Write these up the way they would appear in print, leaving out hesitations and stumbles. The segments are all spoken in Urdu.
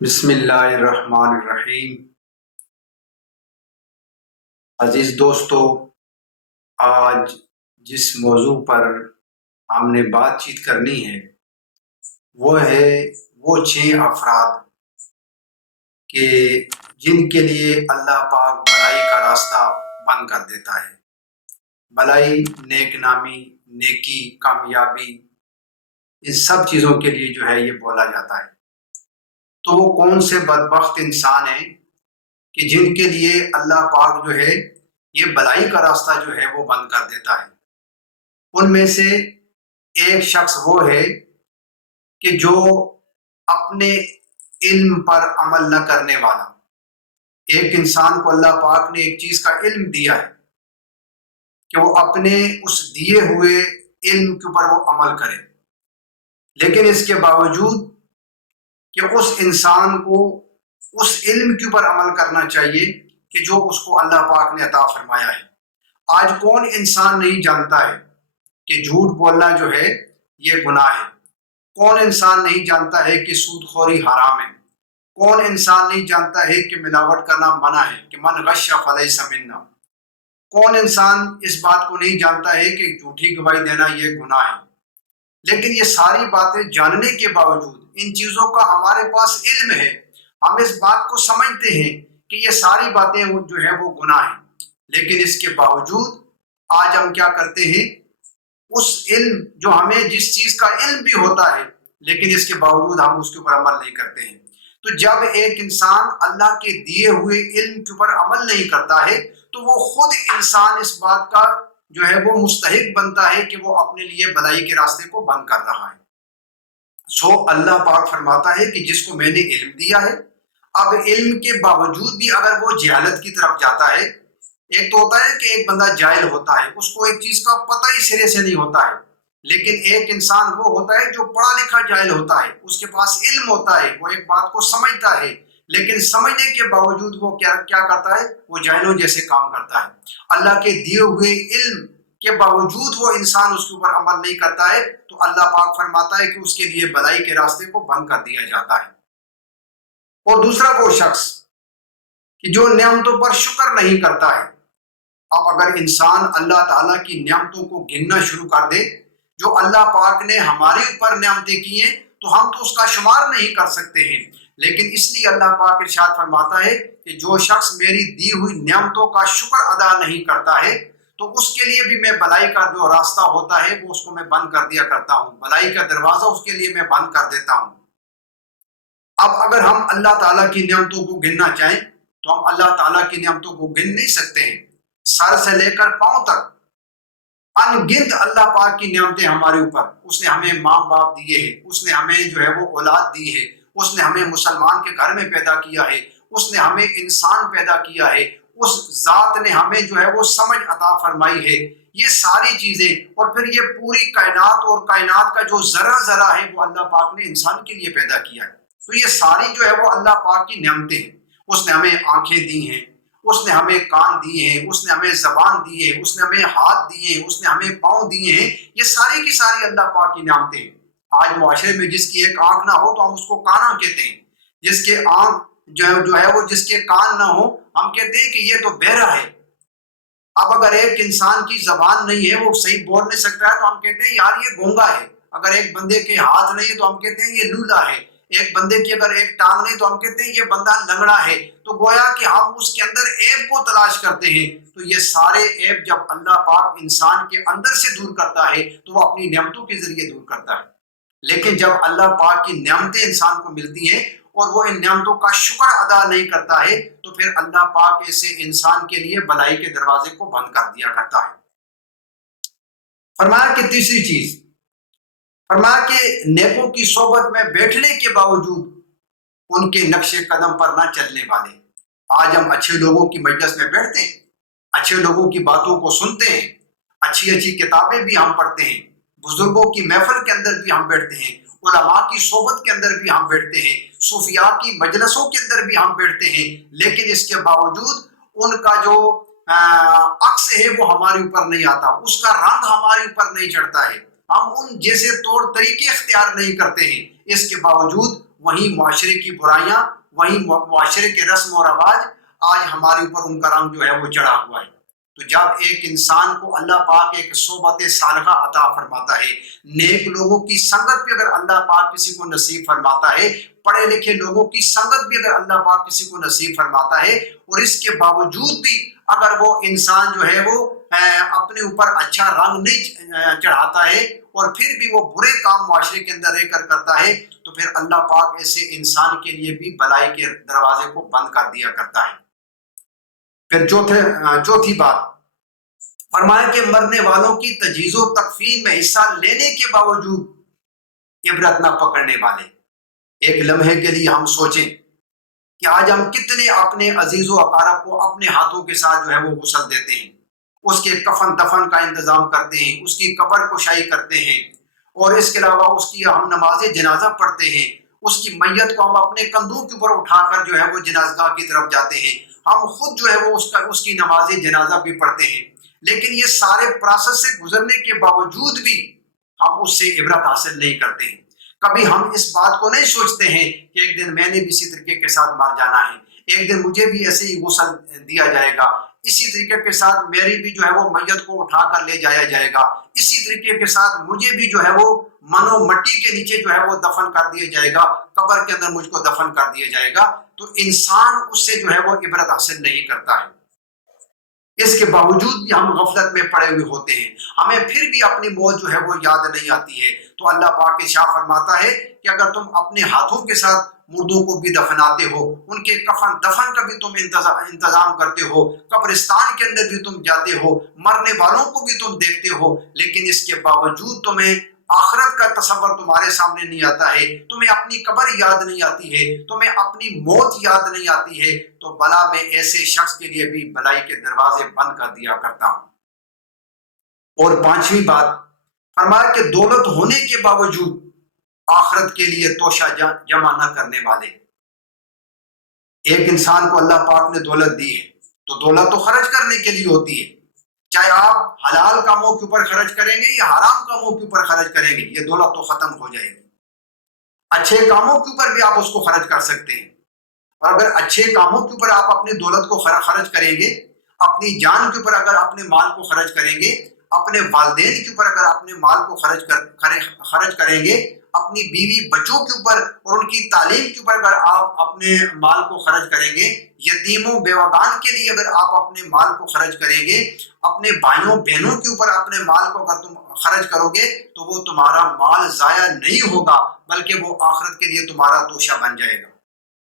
بسم اللہ الرحمن الرحیم۔ عزیز دوستو، آج جس موضوع پر ہم نے بات چیت کرنی ہے وہ ہے وہ 6 افراد کہ جن کے لیے اللہ پاک بھلائی کا راستہ بند کر دیتا ہے۔ بھلائی، نیک نامی، نیکی، کامیابی، ان سب چیزوں کے لیے جو ہے یہ بولا جاتا ہے۔ تو وہ کون سے بدبخت انسان ہیں کہ جن کے لیے اللہ پاک جو ہے یہ بھلائی کا راستہ جو ہے وہ بند کر دیتا ہے۔ ان میں سے ایک شخص وہ ہے کہ جو اپنے علم پر عمل نہ کرنے والا۔ ایک انسان کو اللہ پاک نے ایک چیز کا علم دیا ہے کہ وہ اپنے اس دیے ہوئے علم کے اوپر وہ عمل کرے، لیکن اس کے باوجود کہ اس انسان کو اس علم کے اوپر عمل کرنا چاہیے کہ جو اس کو اللہ پاک نے عطا فرمایا ہے۔ آج کون انسان نہیں جانتا ہے کہ جھوٹ بولنا جو ہے یہ گناہ ہے؟ کون انسان نہیں جانتا ہے کہ سود خوری حرام ہے؟ کون انسان نہیں جانتا ہے کہ ملاوٹ کرنا منع ہے، کہ من غش فلیس منا؟ کون انسان اس بات کو نہیں جانتا ہے کہ جھوٹی گواہی دینا یہ گناہ ہے؟ لیکن یہ ساری باتیں جاننے کے باوجود، ان چیزوں کا ہمارے پاس علم ہے، ہم اس بات کو سمجھتے ہیں کہ یہ ساری باتیں جو ہے وہ گناہ ہیں، لیکن اس کے باوجود آج ہم کیا کرتے ہیں؟ اس علم جو ہمیں جس چیز کا علم بھی ہوتا ہے لیکن اس کے باوجود ہم اس کے اوپر عمل نہیں کرتے ہیں۔ تو جب ایک انسان اللہ کے دیے ہوئے علم کے اوپر عمل نہیں کرتا ہے تو وہ خود انسان اس بات کا جو ہے وہ مستحق بنتا ہے کہ وہ اپنے لیے بھلائی کے راستے کو بند کر رہا ہے۔ سو اللہ پاک فرماتا ہے کہ جس کو میں نے علم دیا ہے، اب علم کے باوجود بھی اگر وہ جہالت کی طرف جاتا ہے، ایک تو ہوتا ہے کہ ایک بندہ جاہل ہوتا ہے، اس کو ایک چیز کا پتہ ہی سرے سے نہیں ہوتا ہے، لیکن ایک انسان وہ ہوتا ہے جو پڑھا لکھا جاہل ہوتا ہے، اس کے پاس علم ہوتا ہے، وہ ایک بات کو سمجھتا ہے، لیکن سمجھنے کے باوجود وہ کیا کرتا ہے؟ وہ جاہلوں جیسے کام کرتا ہے۔ اللہ کے دیے ہوئے علم کے باوجود وہ انسان اس کے اوپر عمل نہیں کرتا ہے تو اللہ پاک فرماتا ہے کہ اس کے لیے بھلائی کے راستے کو بند کر دیا جاتا ہے۔ اور دوسرا وہ شخص کہ جو نعمتوں پر شکر نہیں کرتا ہے۔ اب اگر انسان اللہ تعالیٰ کی نعمتوں کو گننا شروع کر دے، جو اللہ پاک نے ہمارے اوپر نعمتیں کی ہیں تو ہم تو اس کا شمار نہیں کر سکتے ہیں، لیکن اس لیے اللہ پاک ارشاد فرماتا ہے کہ جو شخص میری دی ہوئی نعمتوں کا شکر ادا نہیں کرتا ہے تو اس کے لیے بھی میں بھلائی کا جو راستہ ہوتا ہے وہ اس کو میں بند کر دیا کرتا ہوں، بھلائی کا دروازہ اس کے لیے میں بند کر دیتا ہوں۔ اب اگر ہم اللہ تعالیٰ کی نعمتوں کو گننا چاہیں تو ہم اللہ تعالیٰ کی نعمتوں کو گن نہیں سکتے ہیں۔ سر سے لے کر پاؤں تک ان گنت اللہ پاک کی نعمتیں ہمارے اوپر، اس نے ہمیں ماں باپ دیے ہیں، اس نے ہمیں جو ہے وہ اولاد دی ہے، اس نے ہمیں مسلمان کے گھر میں پیدا کیا ہے، اس نے ہمیں انسان پیدا کیا ہے، اس ذات نے ہمیں جو ہے وہ سمجھ عطا فرمائی ہے، یہ ساری چیزیں، اور پھر یہ پوری کائنات اور کائنات کا جو ذرہ ذرہ ہے وہ اللہ پاک نے انسان کے لیے پیدا کیا ہے۔ تو یہ ساری جو ہے وہ اللہ پاک کی نعمتیں ہیں۔ اس نے ہمیں آنکھیں دی ہیں، اس نے ہمیں کان دیے ہیں، اس نے ہمیں زبان دی ہے، اس نے ہمیں ہاتھ دیے ہیں، اس نے ہمیں پاؤں دیے ہیں، یہ ساری کی ساری اللہ پاک کی نعمتیں ہیں۔ آج معاشرے میں جس کی ایک آنکھ نہ ہو تو ہم اس کو کانا کہتے ہیں، جس کے آنکھ جو ہے وہ جس کے کان نہ ہو ہم کہتے ہیں کہ یہ تو بہرا ہے۔ اب اگر ایک انسان کی زبان نہیں ہے، وہ صحیح بول نہیں سکتا ہے تو ہم کہتے ہیں یار یہ گونگا ہے۔ اگر ایک بندے کے ہاتھ نہیں ہے تو ہم کہتے ہیں یہ لولا ہے۔ ایک بندے کی اگر ایک ٹانگ نہیں تو ہم کہتے ہیں یہ بندہ لنگڑا ہے۔ تو گویا کہ ہم اس کے اندر عیب کو تلاش کرتے ہیں۔ تو یہ سارے عیب جب اللہ پاک انسان کے اندر سے دور کرتا ہے تو وہ اپنی نعمتوں کے ذریعے دور کرتا ہے۔ لیکن جب اللہ پاک کی نعمتیں انسان کو ملتی ہیں اور وہ ان نعمتوں کا شکر ادا نہیں کرتا ہے تو پھر اللہ پاک ایسے انسان کے لیے بھلائی کے دروازے کو بند کر دیا کرتا ہے۔ فرمایا کہ تیسری چیز، فرمایا کہ نیکوں کی صحبت میں بیٹھنے کے باوجود ان کے نقش قدم پر نہ چلنے والے۔ آج ہم اچھے لوگوں کی مجلس میں بیٹھتے ہیں، اچھے لوگوں کی باتوں کو سنتے ہیں، اچھی اچھی کتابیں بھی ہم پڑھتے ہیں، بزرگوں کی محفل کے اندر بھی ہم بیٹھتے ہیں، علماء کی صحبت کے اندر بھی ہم بیٹھتے ہیں، صوفیاء کی مجلسوں کے اندر بھی ہم بیٹھتے ہیں، لیکن اس کے باوجود ان کا جو عکس ہے وہ ہمارے اوپر نہیں آتا، اس کا رنگ ہمارے اوپر نہیں چڑھتا ہے، ہم ان جیسے طور طریقے اختیار نہیں کرتے ہیں۔ اس کے باوجود وہیں معاشرے کی برائیاں، وہیں معاشرے کے رسم و رواج آج ہمارے اوپر ان کا رنگ جو ہے وہ چڑھا ہوا ہے۔ تو جب ایک انسان کو اللہ پاک ایک صحبت صالحہ عطا فرماتا ہے، نیک لوگوں کی سنگت بھی اگر اللہ پاک کسی کو نصیب فرماتا ہے، پڑھے لکھے لوگوں کی سنگت بھی اگر اللہ پاک کسی کو نصیب فرماتا ہے، اور اس کے باوجود بھی اگر وہ انسان جو ہے وہ اپنے اوپر اچھا رنگ نہیں چڑھاتا ہے اور پھر بھی وہ برے کام معاشرے کے اندر رہ کر کرتا ہے، تو پھر اللہ پاک ایسے انسان کے لیے بھی بلائی کے دروازے کو بند کر دیا کرتا ہے۔ پھر چوتھی بات فرمایا کہ مرنے والوں کی تجہیز و تکفین میں حصہ لینے کے باوجود عبرت نہ پکڑنے والے۔ ایک لمحے کے لیے ہم سوچیں کہ آج ہم کتنے اپنے عزیز و اقارب کو اپنے ہاتھوں کے ساتھ جو ہے وہ غسل دیتے ہیں، اس کے کفن دفن کا انتظام کرتے ہیں، اس کی قبر کشائی کرتے ہیں، اور اس کے علاوہ اس کی ہم نماز جنازہ پڑھتے ہیں، اس کی میت کو ہم اپنے کندھوں کے اوپر اٹھا کر جو ہے وہ جنازہ گاہ کی طرف جاتے ہیں، ہم خود جو ہے وہ اس کی نماز جنازہ بھی پڑھتے ہیں، لیکن یہ سارے پروسیس سے گزرنے کے باوجود بھی ہم اس سے عبرت حاصل نہیں کرتے ہیں۔ کبھی ہم اس بات کو نہیں سوچتے ہیں کہ ایک دن میں نے بھی اسی طریقے کے ساتھ مر جانا ہے، ایک دن مجھے بھی ایسے ہی غسل دیا جائے گا، اسی طریقے کے ساتھ میری بھی جو ہے وہ میت کو اٹھا کر لے جایا جائے گا، اسی طریقے کے ساتھ مجھے بھی جو ہے وہ منو مٹی کے نیچے جو ہے وہ دفن کر دیا جائے گا، قبر کے اندر مجھ کو دفن کر دیا جائے گا۔ تو انسان اس سے جو ہے وہ عبرت حاصل نہیں کرتا ہے، اس کے باوجود بھی ہم غفلت میں پڑے ہوئے ہوتے ہیں، ہمیں پھر بھی اپنی موت جو ہے وہ یاد نہیں آتی ہے۔ تو اللہ پاک ارشاد فرماتا ہے کہ اگر تم اپنے ہاتھوں کے ساتھ مردوں کو بھی دفناتے ہو، ان کے کفن دفن کا بھی تم انتظام کرتے ہو، قبرستان کے اندر بھی تم جاتے ہو، مرنے والوں کو بھی تم دیکھتے ہو، لیکن اس کے باوجود تمہیں آخرت کا تصور تمہارے سامنے نہیں آتا ہے، تمہیں اپنی قبر یاد نہیں آتی ہے، تمہیں اپنی موت یاد نہیں آتی ہے، تو بلا میں ایسے شخص کے لیے بھی بلائی کے دروازے بند کر دیا کرتا ہوں۔ اور پانچویں بات فرمایا کہ دولت ہونے کے باوجود آخرت کے لیے توشہ جمع نہ کرنے والے۔ ایک انسان کو اللہ پاک نے دولت دی ہے تو دولت تو خرچ کرنے کے لیے ہوتی ہے، چاہے آپ حلال کاموں کے اوپر خرچ کریں گے یا حرام کاموں کے اوپر خرچ کریں گے، یہ دولت تو ختم ہو جائے گی۔ اچھے کاموں کے اوپر بھی آپ اس کو خرچ کر سکتے ہیں، اور اگر اچھے کاموں کے اوپر آپ اپنی دولت کو خرچ کریں گے، اپنی جان کے اوپر اگر اپنے مال کو خرچ کریں گے، اپنے والدین کے اوپر اگر اپنے مال کو خرچ کریں گے، اپنی بیوی بچوں کے اوپر اور ان کی تعلیم کے اوپر اگر آپ اپنے مال کو خرچ کریں گے، یتیموں بیوگان کے لیے اگر آپ اپنے مال کو خرچ کریں گے، اپنے بھائیوں بہنوں کے اوپر اپنے مال کو اگر تم خرچ کرو گے، تو وہ تمہارا مال ضائع نہیں ہوگا، بلکہ وہ آخرت کے لیے تمہارا توشہ بن جائے گا،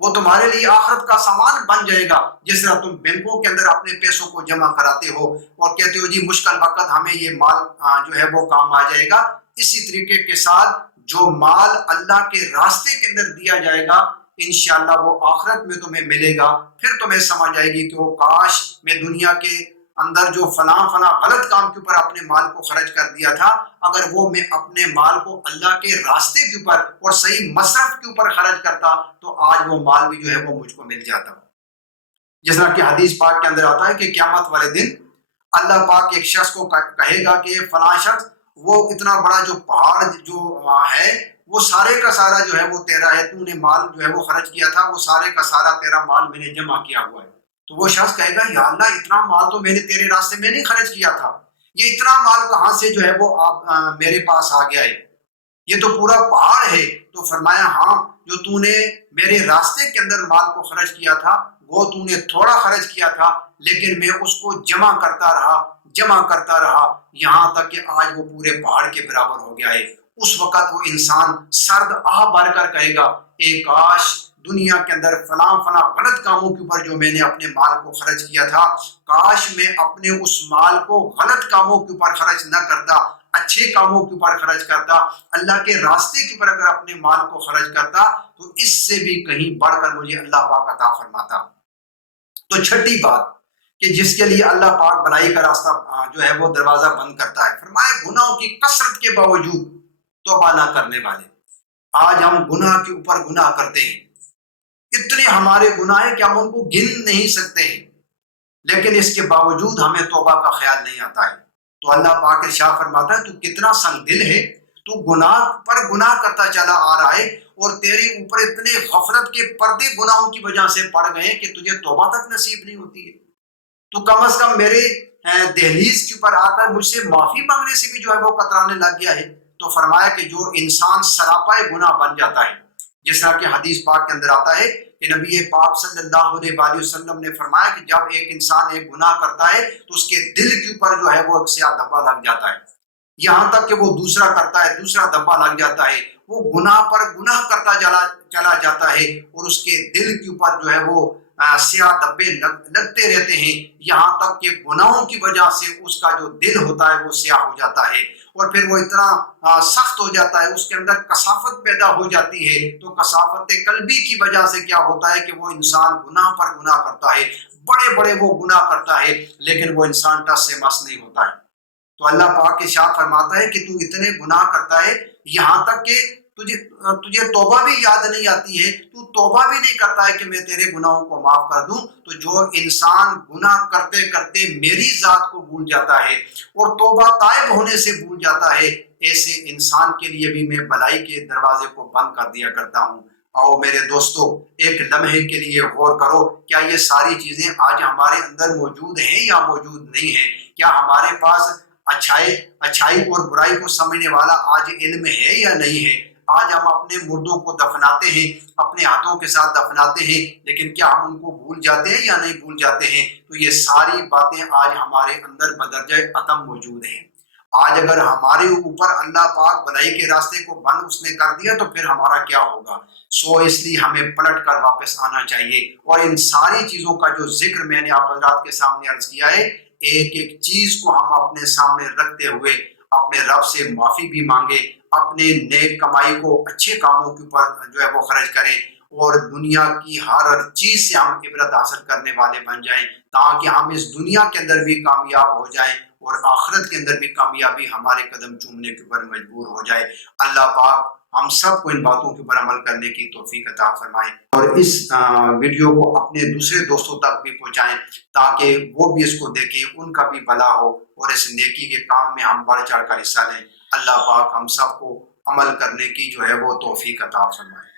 وہ تمہارے لیے آخرت کا سامان بن جائے گا۔ جس طرح تم بینکوں کے اندر اپنے پیسوں کو جمع کراتے ہو اور کہتے ہو جی مشکل وقت ہمیں یہ مال جو ہے وہ کام آ جائے گا، اسی طریقے کے ساتھ جو مال اللہ کے راستے کے اندر دیا جائے گا انشاءاللہ وہ آخرت میں تمہیں ملے گا۔ پھر تمہیں سمجھ آئے گی کہ وہ کاش میں دنیا کے اندر جو فلاں غلط کام کے اوپر اپنے مال کو خرچ کر دیا تھا، اگر وہ میں اپنے مال کو اللہ کے راستے کے اوپر اور صحیح مصرف کے اوپر خرچ کرتا تو آج وہ مال بھی جو ہے وہ مجھ کو مل جاتا۔ جس طرح کہ حدیث پاک کے اندر آتا ہے کہ قیامت والے دن اللہ پاک ایک شخص کو کہے گا کہ فلاں شخص وہ اتنا بڑا جو پہاڑ جو ہے وہ سارے کا سارا جو ہے وہ تیرا ہے، تو نے مال جو ہے وہ خرچ کیا تھا، وہ سارے کا سارا تیرا مال میں نے جمع کیا ہوا ہے۔ تو وہ شخص کہے گا یا اللہ اتنا مال تو میں نے تیرے راستے میں نہیں خرچ کیا تھا، یہ اتنا مال کہاں سے جو ہے وہ میرے پاس آ گیا ہے، یہ تو پورا پہاڑ ہے۔ تو فرمایا ہاں جو تو نے میرے راستے کے اندر مال کو خرچ کیا تھا وہ تو نے تھوڑا خرچ کیا تھا، لیکن میں اس کو جمع کرتا رہا یہاں تک کہ آج وہ پورے پہاڑ کے برابر ہو گیا ہے۔ اس وقت وہ انسان سرد آہ بھر کر کہے گا اے کاش دنیا کے اندر فلاں غلط کاموں کے اوپر جو میں نے اپنے مال کو خرچ کیا تھا، کاش میں اپنے اس مال کو غلط کاموں کے اوپر خرچ نہ کرتا، اچھے کاموں کے اوپر خرچ کرتا، اللہ کے راستے کے اوپر اگر اپنے مال کو خرچ کرتا تو اس سے بھی کہیں بڑھ کر مجھے اللہ پاک عطا فرماتا۔ تو چھٹی بات کہ جس کے لیے اللہ پاک بلائی کا راستہ جو ہے وہ دروازہ بند کرتا ہے، فرمایا گناہوں کی کثرت کے باوجود توبہ نہ کرنے والے۔ آج ہم گناہ کے اوپر گناہ کرتے ہیں، اتنے ہمارے گناہ ہیں کہ ہم ان کو گن نہیں سکتے ہیں، لیکن اس کے باوجود ہمیں توبہ کا خیال نہیں آتا ہے۔ تو اللہ پاک ارشاد فرماتا ہے تو کتنا سنگ دل ہے، تو گناہ پر گناہ کرتا چلا آ رہا ہے اور تیرے اوپر اتنے غفلت کے پردے گناہوں کی وجہ سے پڑ گئے کہ تجھے توبہ تک نصیب نہیں ہوتی ہے، تو کم از کم میرے دہلیز کے اوپر آ کر مجھ سے معافی مانگنے سے بھی جو ہے وہ کترانے لگ گیا ہے۔ تو فرمایا کہ جو انسان سراپائے گناہ بن جاتا ہے، جس طرح کہ حدیث پاک کے اندر آتا ہے کہ نبی پاک صلی اللہ علیہ وآلہ وسلم نے فرمایا کہ جب ایک انسان ایک گناہ کرتا ہے تو اس کے دل کے اوپر جو ہے وہ ایک سیاہ دھبا لگ جاتا ہے، یہاں تک کہ وہ دوسرا کرتا ہے، دوسرا دھبا لگ جاتا ہے، وہ گناہ پر گناہ کرتا چلا جاتا ہے اور اس کے دل کے اوپر جو ہے وہ سیاہ دھبے لگتے رہتے ہیں، یہاں تک کہ گناہوں کی وجہ سے اس کا جو دل ہوتا ہے وہ سیاہ ہو جاتا ہے، اور پھر وہ اتنا سخت ہو جاتا ہے، اس کے اندر کثافت پیدا ہو جاتی ہے۔ تو کثافت قلبی کی وجہ سے کیا ہوتا ہے کہ وہ انسان گناہ پر گناہ کرتا ہے، بڑے بڑے وہ گناہ کرتا ہے، لیکن وہ انسان ٹس سے مس نہیں ہوتا ہے۔ تو اللہ پاک ارشاد فرماتا ہے کہ تو اتنے گناہ کرتا ہے یہاں تک کہ تجھے توبہ بھی یاد نہیں آتی ہے، تو توبہ بھی نہیں کرتا ہے کہ میں تیرے گناہوں کو معاف کر دوں۔ تو جو انسان گناہ کرتے کرتے میری ذات کو بھول جاتا ہے اور توبہ تائب ہونے سے بھول جاتا ہے، ایسے انسان کے لیے بھی میں بھلائی کے دروازے کو بند کر دیا کرتا ہوں۔ آؤ میرے دوستو، ایک لمحے کے لیے غور کرو، کیا یہ ساری چیزیں آج ہمارے اندر موجود ہیں یا موجود نہیں ہیں؟ کیا ہمارے پاس اچھائی اور برائی کو سمجھنے والا آج علم ہے یا نہیں ہے؟ آج ہم اپنے مردوں کو دفناتے ہیں، اپنے ہاتھوں کے ساتھ دفناتے ہیں، لیکن کیا ہم ان کو بھول جاتے ہیں یا نہیں بھول جاتے ہیں؟ تو یہ ساری باتیں آج ہمارے اندر بدرجہ عدم موجود ہیں۔ آج اگر ہمارے اوپر اللہ پاک بھلائی کے راستے کو بند اس نے کر دیا تو پھر ہمارا کیا ہوگا؟ اس لیے ہمیں پلٹ کر واپس آنا چاہیے، اور ان ساری چیزوں کا جو ذکر میں نے آپ حضرات کے سامنے عرض کیا ہے، ایک ایک چیز کو ہم اپنے سامنے رکھتے ہوئے اپنے رب سے معافی بھی مانگے، اپنے نیک کمائی کو اچھے کاموں کے اوپر جو ہے وہ خرچ کریں، اور دنیا کی ہر چیز سے ہم عبرت حاصل کرنے والے بن جائیں، تاکہ ہم اس دنیا کے اندر بھی کامیاب ہو جائیں اور آخرت کے اندر بھی کامیابی ہمارے قدم چومنے کے اوپر مجبور ہو جائے۔ اللہ پاک ہم سب کو ان باتوں کے اوپر عمل کرنے کی توفیق عطا فرمائے، اور اس ویڈیو کو اپنے دوسرے دوستوں تک بھی پہنچائیں تاکہ وہ بھی اس کو دیکھیں، ان کا بھی بھلا ہو اور اس نیکی کے کام میں ہم بڑھ چڑھ کر حصہ لیں۔ اللہ پاک ہم سب کو عمل کرنے کی جو ہے وہ توفیق عطا فرمائے۔